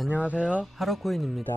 안녕하세요, 하러코인입니다.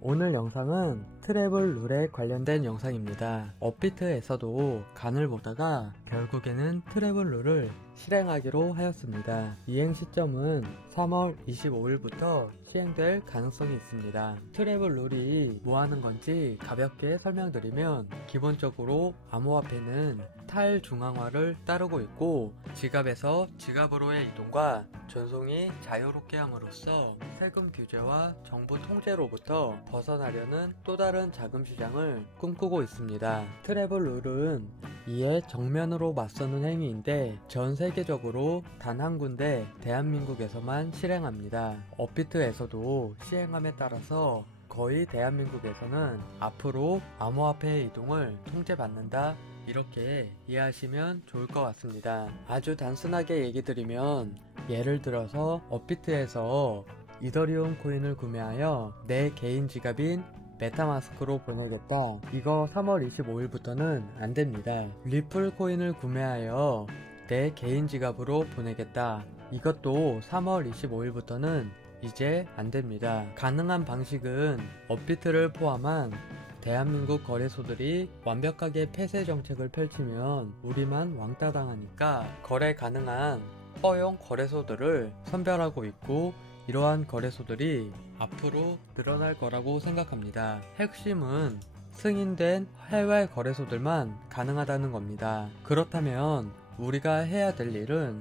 오늘 영상은 트래블 룰에 관련된 영상입니다. 업비트에서도 간을 보다가 결국에는 트래블 룰을 실행하기로 하였습니다. 이행 시점은 3월 25일부터 시행될 가능성이 있습니다. 트래블 룰이 뭐 하는 건지 가볍게 설명드리면, 기본적으로 암호화폐는 탈중앙화를 따르고 있고, 지갑에서 지갑으로의 이동과 전송이 자유롭게 함으로써 세금 규제와 정부 통제로부터 벗어나려는 또 다른 자금 시장을 꿈꾸고 있습니다. 트래블 룰은 이에 정면으로 맞서는 행위인데, 전 세계적으로 단 한 군데 대한민국에서만 실행합니다. 업비트에서도 시행함에 따라서 거의 대한민국에서는 앞으로 암호화폐의 이동을 통제받는다, 이렇게 이해하시면 좋을 것 같습니다. 아주 단순하게 얘기 드리면, 예를 들어서 업비트에서 이더리움 코인을 구매하여 내 개인 지갑인 메타마스크로 보내겠다, 이거 3월 25일부터는 안됩니다. 리플 코인을 구매하여 내 개인 지갑으로 보내겠다, 이것도 3월 25일부터는 이제 안됩니다. 가능한 방식은 업비트를 포함한 대한민국 거래소들이 완벽하게 폐쇄 정책을 펼치면 우리만 왕따 당하니까, 거래 가능한 허용 거래소들을 선별하고 있고, 이러한 거래소들이 앞으로 늘어날 거라고 생각합니다. 핵심은 승인된 해외 거래소들만 가능하다는 겁니다. 그렇다면 우리가 해야 될 일은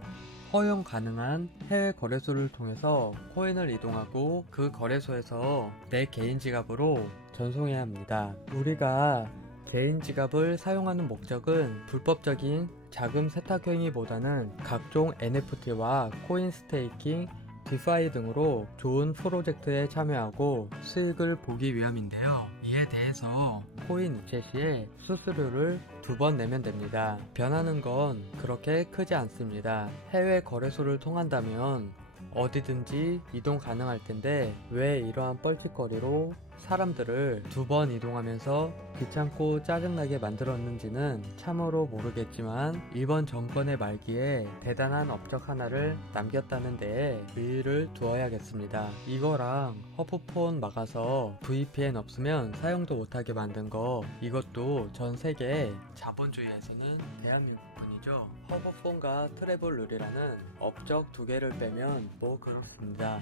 허용 가능한 해외 거래소를 통해서 코인을 이동하고 그 거래소에서 내 개인 지갑으로 전송해야 합니다. 우리가 개인 지갑을 사용하는 목적은 불법적인 자금 세탁 행위보다는 각종 NFT와 코인 스테이킹, 디파이 등으로 좋은 프로젝트에 참여하고 수익을 보기 위함인데요. 이에 대해서 코인 이체 시에 수수료를 2번 내면 됩니다. 변하는 건 그렇게 크지 않습니다. 해외 거래소를 통한다면 어디든지 이동 가능할 텐데, 왜 이러한 뻘짓거리로 사람들을 2번 이동하면서 귀찮고 짜증나게 만들었는지는 참으로 모르겠지만, 이번 정권의 말기에 대단한 업적 하나를 남겼다는 데에 의의를 두어야겠습니다. 이거랑 허브폰 막아서 VPN 없으면 사용도 못하게 만든 거, 이것도 전 세계 자본주의에서는 대한민국 뿐이죠. 허브폰과 트래블 룰이라는 업적 2개를 빼면 뭐 그렇습니다.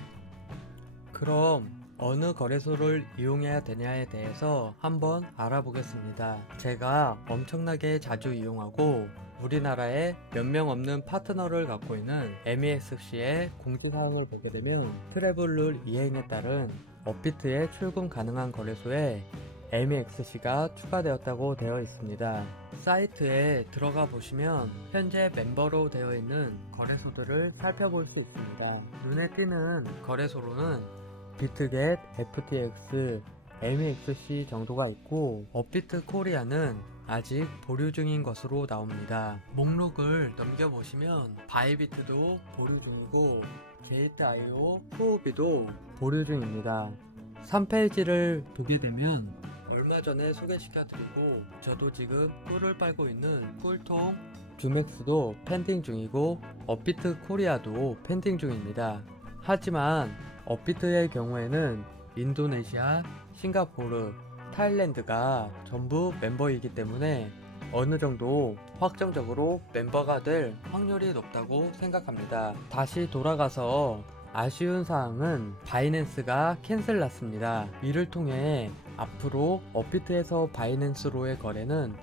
그럼 어느 거래소를 이용해야 되냐에 대해서 한번 알아보겠습니다. 제가 엄청나게 자주 이용하고 우리나라에 몇 명 없는 파트너를 갖고 있는 MEXC의 공지사항을 보게 되면, 트래블 룰 이행에 따른 업비트에 출금 가능한 거래소에 MEXC가 추가되었다고 되어 있습니다. 사이트에 들어가 보시면 현재 멤버로 되어 있는 거래소들을 살펴볼 수 있습니다. 눈에 띄는 거래소로는 비트겟, FTX, MEXC 정도가 있고, 업비트 코리아는 아직 보류 중인 것으로 나옵니다. 목록을 넘겨보시면 바이비트도 보류 중이고, 게이트.io, 후오비도 보류 중입니다. 3페이지를 보게 되면 얼마 전에 소개시켜드리고, 저도 지금 꿀을 빨고 있는 꿀통 듀맥스도 펜딩 중이고, 업비트 코리아도 펜딩 중입니다. 하지만 업비트의 경우에는 인도네시아, 싱가포르, 타일랜드가 전부 멤버이기 때문에 어느 정도 확정적으로 멤버가 될 확률이 높다고 생각합니다. 다시 돌아가서 아쉬운 사항은 바이낸스가 캔슬 났습니다. 이를 통해 앞으로 업비트에서 바이낸스로의 거래는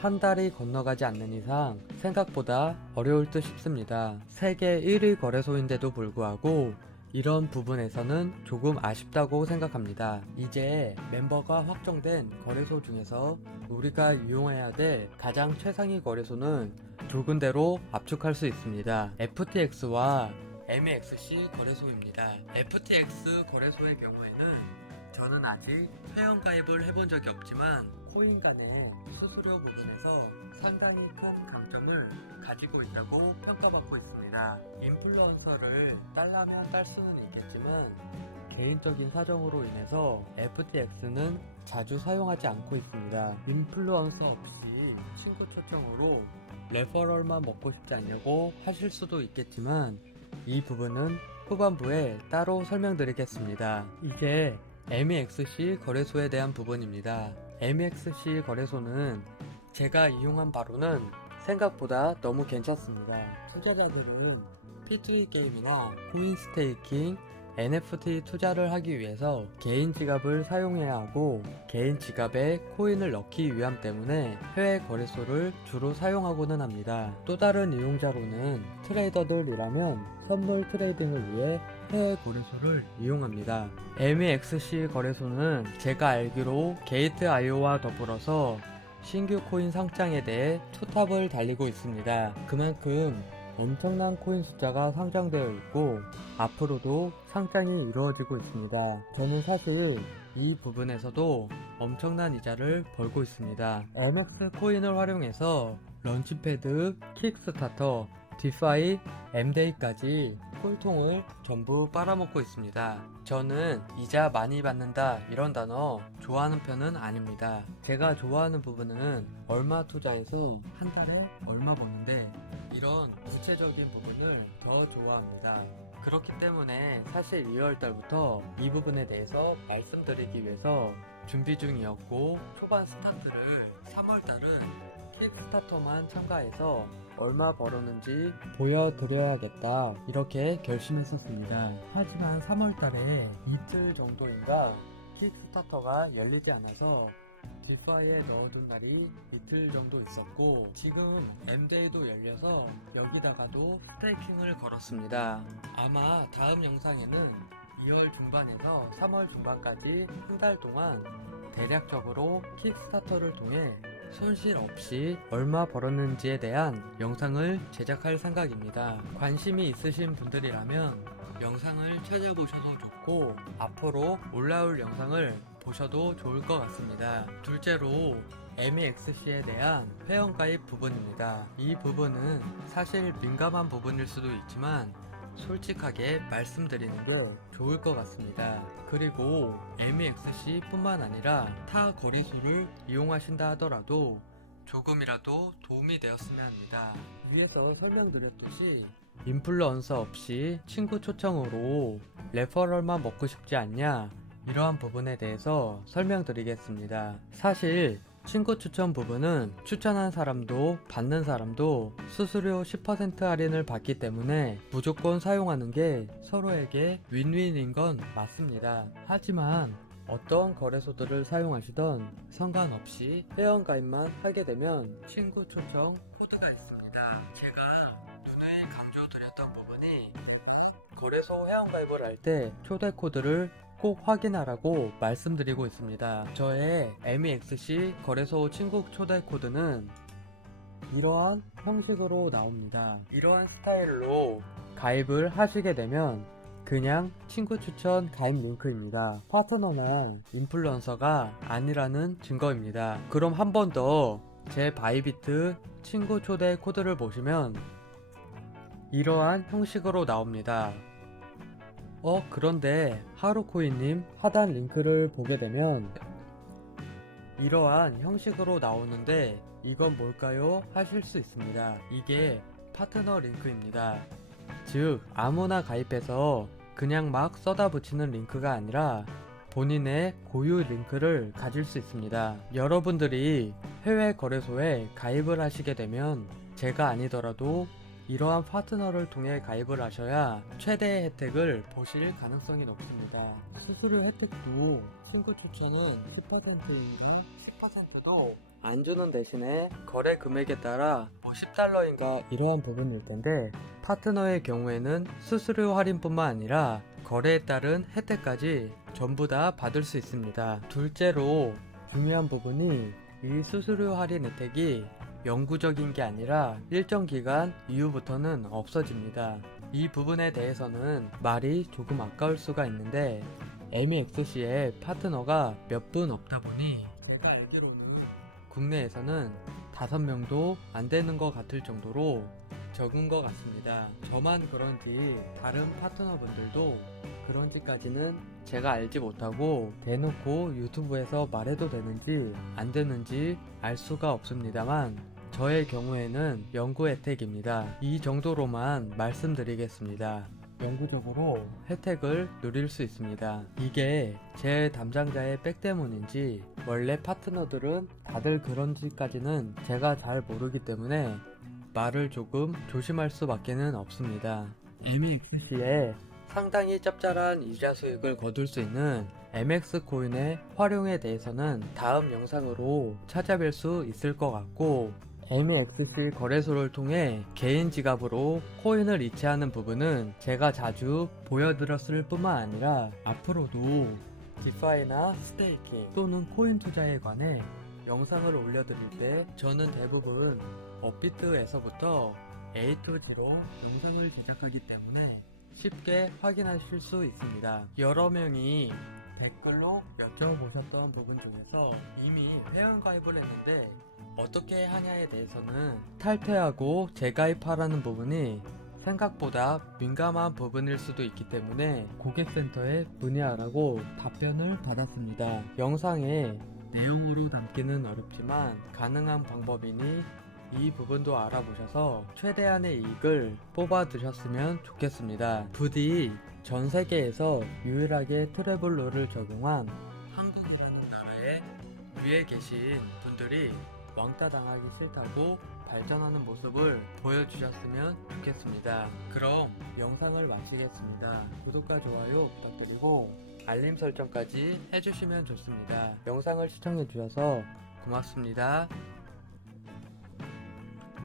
한 달이 건너가지 않는 이상 생각보다 어려울 듯 싶습니다. 세계 1위 거래소인데도 불구하고 이런 부분에서는 조금 아쉽다고 생각합니다. 이제 멤버가 확정된 거래소 중에서 우리가 이용해야 될 가장 최상위 거래소는 2군데로 압축할 수 있습니다. FTX와 MEXC 거래소입니다. FTX 거래소의 경우에는 저는 아직 회원가입을 해본 적이 없지만 코인 간의 수수료 부분에서 상당히 큰 강점을 가지고 있다고 평가받고 있습니다. 인플루언서를 딸라면 딸 수는 있겠지만 개인적인 사정으로 인해서 FTX는 자주 사용하지 않고 있습니다. 인플루언서 없이 친구 초청으로 레퍼럴만 먹고 싶지 않냐고 하실 수도 있겠지만, 이 부분은 후반부에 따로 설명드리겠습니다. 이제 MEXC 거래소에 대한 부분입니다. MEXC 거래소는 제가 이용한 바로는 생각보다 너무 괜찮습니다. 투자자들은 PT 게임이나 코인 스테이킹, NFT 투자를 하기 위해서 개인 지갑을 사용해야 하고 개인 지갑에 코인을 넣기 위함 때문에 해외 거래소를 주로 사용하고는 합니다. 또 다른 이용자로는 트레이더들이라면 선물 트레이딩을 위해 해외 거래소를 이용합니다. MEXC 거래소는 제가 알기로 게이트.io와 더불어서 신규 코인 상장에 대해 투탑을 달리고 있습니다. 그만큼 엄청난 코인 숫자가 상장되어 있고 앞으로도 상장이 이루어지고 있습니다. 저는 사실 이 부분에서도 엄청난 이자를 벌고 있습니다. MX 코인을 활용해서 런치패드, 킥스타터, 디파이, 엠데이까지 꿀통을 전부 빨아먹고 있습니다. 저는 이자 많이 받는다 이런 단어 좋아하는 편은 아닙니다. 제가 좋아하는 부분은 얼마 투자해서 한 달에 얼마 버는데 이런 구체적인 부분을 더 좋아합니다. 그렇기 때문에 사실 2월달부터 이 부분에 대해서 말씀드리기 위해서 준비 중이었고 초반 스타트를 3월달은 킥스타터만 참가해서 얼마 벌었는지 보여드려야겠다 이렇게 결심했었습니다. 하지만 3월달에 이틀 정도인가 킥스타터가 열리지 않아서 디파이에 넣어둔 날이 이틀 정도 있었고 지금 M데이도 열려서 여기다가도 스테이킹을 걸었습니다. 아마 다음 영상에는 2월 중반에서 3월 중반까지 한 달 동안 대략적으로 킥스타터를 통해 손실 없이 얼마 벌었는지에 대한 영상을 제작할 생각입니다. 관심이 있으신 분들이라면 영상을 찾아보셔도 좋고 앞으로 올라올 영상을 보셔도 좋을 것 같습니다. 둘째로 MEXC에 대한 회원가입 부분입니다. 이 부분은 사실 민감한 부분일 수도 있지만 솔직하게 말씀드리는 게 좋을 것 같습니다. 그리고 MEXC 뿐만 아니라 타 거래소를 이용하신다 하더라도 조금이라도 도움이 되었으면 합니다. 위에서 설명드렸듯이 인플루언서 없이 친구 초청으로 레퍼럴만 먹고 싶지 않냐 이러한 부분에 대해서 설명드리겠습니다. 사실 친구 추천 부분은 추천한 사람도 받는 사람도 수수료 10% 할인을 받기 때문에 무조건 사용하는 게 서로에게 윈윈인 건 맞습니다. 하지만 어떤 거래소들을 사용하시던 상관없이 회원가입만 하게 되면 친구 초청 코드가 있습니다. 제가 누누이 강조드렸던 부분이 거래소 회원가입을 할 때 초대 코드를 꼭 확인하라고 말씀드리고 있습니다. 저의 MEXC 거래소 친구 초대 코드는 이러한 형식으로 나옵니다. 이러한 스타일로 가입을 하시게 되면 그냥 친구 추천 가입 링크입니다. 파트너나 인플루언서가 아니라는 증거입니다. 그럼 한 번 더 제 바이비트 친구 초대 코드를 보시면 이러한 형식으로 나옵니다. 그런데 하루코인님 하단 링크를 보게 되면 이러한 형식으로 나오는데 이건 뭘까요? 하실 수 있습니다. 이게 파트너 링크입니다. 즉 아무나 가입해서 그냥 막 써다 붙이는 링크가 아니라 본인의 고유 링크를 가질 수 있습니다. 여러분들이 해외 거래소에 가입을 하시게 되면 제가 아니더라도 이러한 파트너를 통해 가입을 하셔야 최대의 혜택을 보실 가능성이 높습니다. 수수료 혜택도 친구 추천은 10%이고 10%도 안 주는 대신에 거래 금액에 따라 뭐 $10인가 이러한 부분일 텐데 파트너의 경우에는 수수료 할인뿐만 아니라 거래에 따른 혜택까지 전부 다 받을 수 있습니다. 둘째로 중요한 부분이 이 수수료 할인 혜택이 영구적인 게 아니라 일정 기간 이후부터는 없어집니다. 이 부분에 대해서는 말이 조금 아까울 수가 있는데 MEXC의 파트너가 몇 분 없다 보니 제가 알기로는 국내에서는 5명도 안 되는 것 같을 정도로 적은 것 같습니다. 저만 그런지 다른 파트너분들도 그런지까지는 제가 알지 못하고 대놓고 유튜브에서 말해도 되는지 안 되는지 알 수가 없습니다만 저의 경우에는 영구 혜택입니다. 이 정도로만 말씀드리겠습니다. 영구적으로 혜택을 누릴 수 있습니다. 이게 제 담당자의 백 때문인지 원래 파트너들은 다들 그런지까지는 제가 잘 모르기 때문에 말을 조금 조심할 수밖에는 없습니다. MEXC에 상당히 짭짤한 이자 수익을 거둘 수 있는 MX 코인의 활용에 대해서는 다음 영상으로 찾아뵐 수 있을 것 같고, MEXC 거래소를 통해 개인 지갑으로 코인을 이체하는 부분은 제가 자주 보여드렸을 뿐만 아니라 앞으로도 디파이나 스테이킹 또는 코인 투자에 관해 영상을 올려드릴 때 저는 대부분 업비트에서부터 A to G로 영상을 제작하기 때문에 쉽게 확인하실 수 있습니다. 여러 명이 댓글로 여쭤보셨던 부분 중에서 이미 회원가입을 했는데 어떻게 하냐에 대해서는 탈퇴하고 재가입하라는 부분이 생각보다 민감한 부분일 수도 있기 때문에 고객센터에 문의하라고 답변을 받았습니다. 영상에 내용으로 담기는 어렵지만 가능한 방법이니 이 부분도 알아보셔서 최대한의 이익을 뽑아드셨으면 좋겠습니다. 부디 전 세계에서 유일하게 트래블러를 적용한 한국이라는 나라에 위에 계신 분들이 왕따 당하기 싫다고 발전하는 모습을 보여주셨으면 좋겠습니다. 그럼 영상을 마치겠습니다. 구독과 좋아요 부탁드리고 알림 설정까지 해주시면 좋습니다. 영상을 시청해주셔서 고맙습니다.